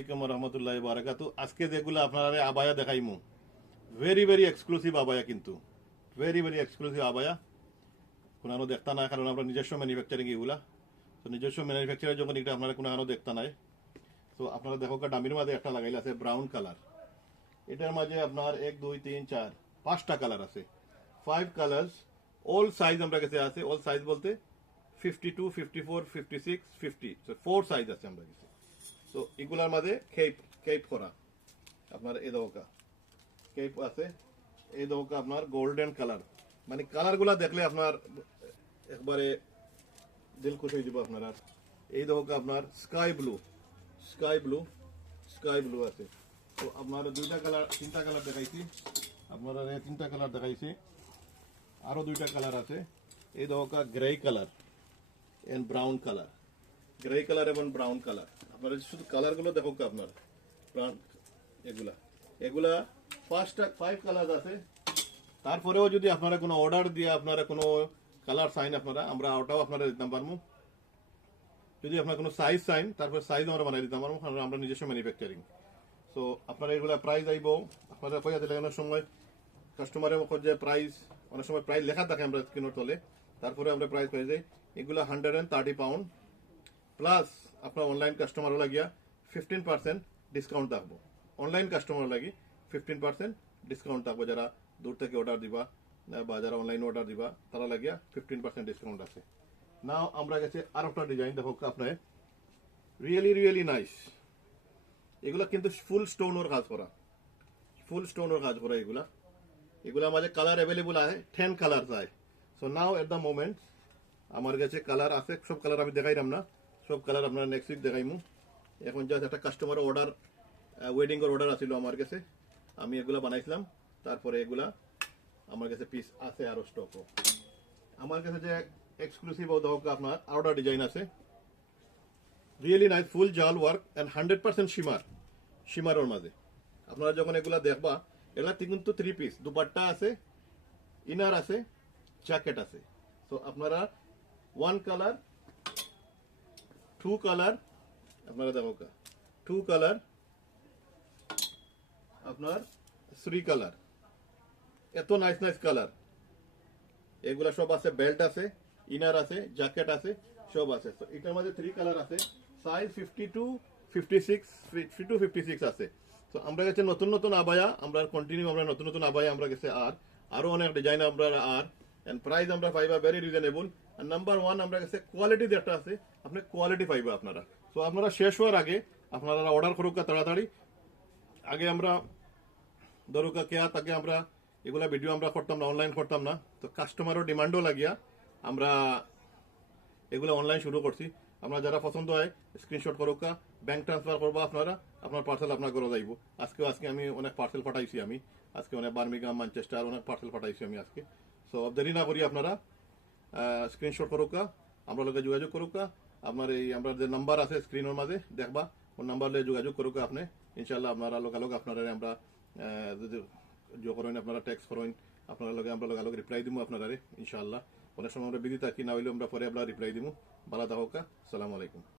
আলাইকুম রহমতুল্লাহি বারাকাতু। আজকে যেগুলো আপনারা আবায়া দেখাইমু ভেরি এক্সক্লুসিভ আবায়া, কিন্তু ভেরি এক্সক্লুসিভ আবায়া কোনো দেখতা নাই, কারণ আমরা নিজস্ব ম্যানুফ্যাকচারিং এগুলা। তো নিজস্ব ম্যানুফ্যাকচারের যখন এটা আপনারা কোনো দেখতা নাই। তো আপনারা দেখো দামির মাঝে একটা লাগাইলে আছে ব্রাউন কালার। এটার মাঝে আপনার 1 2 3 4 5টা কালার আছে, 5 কালার্স। অল সাইজ আমরা কাছে আছে, অল সাইজ বলতে 52 54 56 50, সো 4 সাইজ আছে আমরা কাছে। তো এগুলার মাঝে কেপ কেপ করা আপনার এই দোকা কেপ আছে, এই দোকা আপনার গোল্ডেন কালার, মানে কালারগুলা দেখলে আপনার একবারে দিল খুশ হয়ে যাব আপনার। আর এই দোকা আপনার স্কাই ব্লু আছে। তো আপনার দুইটা কালার তিনটা কালার দেখাইছি, আপনারা তিনটা কালার দেখাইছি, আরো দুইটা কালার আছে। এই দোকা grey colour and brown colour, grey colour এবং ব্রাউন কালার। আপনারা শুধু কালার গুলো দেখো আপনার এগুলা এগুলা 5 কালার আছে। তারপরেও যদি আপনারা কোনো অর্ডার দিয়ে আপনারা কোনো কালার সাইন আপনারা আমরা ওটাও আপনারা দিতে পারবো। যদি আপনার কোনো সাইজ সাইন তারপরে সাইজ আমরা বানাই দিতে পারবো, কারণ আমরা নিজস্ব ম্যানুফ্যাকচারিং। সো আপনারা এগুলা প্রাইস আইব আপনারা কইয়া দিলে অনেক সময় কাস্টমারের যে প্রাইস, অনেক সময় প্রাইস লেখা থাকে আমরা স্ক্রিনের তলে, তারপরে আমরা প্রাইস পেয়ে যাই। এগুলা 130 পাউন্ড প্লাস আপনার অনলাইন কাস্টমারও লাগিয়া 15% ডিসকাউন্ট থাকবো। অনলাইন কাস্টমার লাগি 15% ডিসকাউন্ট থাকবো, যারা দূর থেকে অর্ডার দিবা বা যারা অনলাইন অর্ডার দিবা তারা লাগিয়া 15% ডিসকাউন্ট আছে। নাও আমরা গেছে আর একটা ডিজাইন দেখো আপনার, রিয়েলি নাইস। এগুলা কিন্তু ফুল স্টোনের কাজ করা, এগুলা এগুলা মাঝে কালার অ্যাভেলেবল আছে, 10 কালার চাই। So now at the moment আমার কাছে কালার আছে, সব কালার আমি দেখাইলাম না, সব কালার আপনারা নেক্সট উইক দেখাইমু। এখন জাস্ট একটা কাস্টমারের অর্ডার, ওয়েডিং এর অর্ডার আছিল আমার কাছে, আমি এগুলা বানাইছিলাম। তারপরে এগুলা আমার কাছে পিস আছে আরো স্টকও। আমার কাছে যে এক্সক্লুসিভ আপনার আরোটা ডিজাইন আছে, রিয়েলি নাইস ফুল জাল ওয়ার্ক এন্ড 100% শিমারের মাঝে। আপনারা যখন এগুলা দেখবা, এগুলা কিন্তু 3 পিস, দুপাট্টা আছে, ইনার আছে, জ্যাকেট আছে। তো আপনারা 1 কালার 2 কালার আপনারা দেখো 2 কালার আপনার 3 কালার, এত নাইস কালার। এগুলা সব আছে, বেল্ট আছে, ইনার আছে, জ্যাকেট আছে, সব আছে। তো এটার মধ্যে 3 কালার আছে, সাইজ 52 56 আছে। তো আমরা কাছে নতুন আবায়া, আমরা কন্টিনিউ আমরা নতুন আবায়া আমরা কাছে আরো অনেক ডিজাইন আমরা এন্ড প্রাইস আমরা পাইবা ভেরি রিজনেবল। আর নাম্বার 1 আমরা কাছে কোয়ালিটি যেটা আছে, আপনি কোয়ালিটি পাইবা আপনারা। তো আপনারা শেষ হওয়ার আগে আপনারা অর্ডার করুক তাড়াতাড়ি। আগে আমরা দরকার কে আগে আমরা এগুলা ভিডিও আমরা করতাম না, অনলাইন করতাম না। তো কাস্টমারও ডিমান্ডও লাগিয়া আমরা এগুলো অনলাইন শুরু করছি। আপনারা যারা পছন্দ হয় স্ক্রিনশট করুক, ব্যাংক ট্রান্সফার করবা আপনারা, আপনার পার্সেল আপনার ঘরে যাইব। আজকে আমি অনেক পার্সেল পাঠাইছি, আমি আজকে অনেক বার্মিংহাম, ম্যানচেস্টার অনেক পার্সেল পাঠাইছি আমি আজকে। সো দেরি না করি আপনারা স্ক্রিনশট করুক, আমরা লোকে যোগাযোগ করুক। আপনার এই আমরা যে নাম্বার আছে স্ক্রিনের মাঝে দেখবা, ওই নাম্বারে যোগাযোগ করুক আপনি। ইনশাল্লাহ আপনারা লোকালোক আপনারা আমরা করেন, আপনারা টেক্সট করেন, আপনারা লগে আমরা লোকালোক রিপ্লাই দিব আপনারা ইনশাল্লাহ। অনেক সময় আমরা বিধি থাকি, না হইলে আমরা পরে আমরা রিপ্লাই দিব। ভালো থাকুক, আসসালামু আলাইকুম।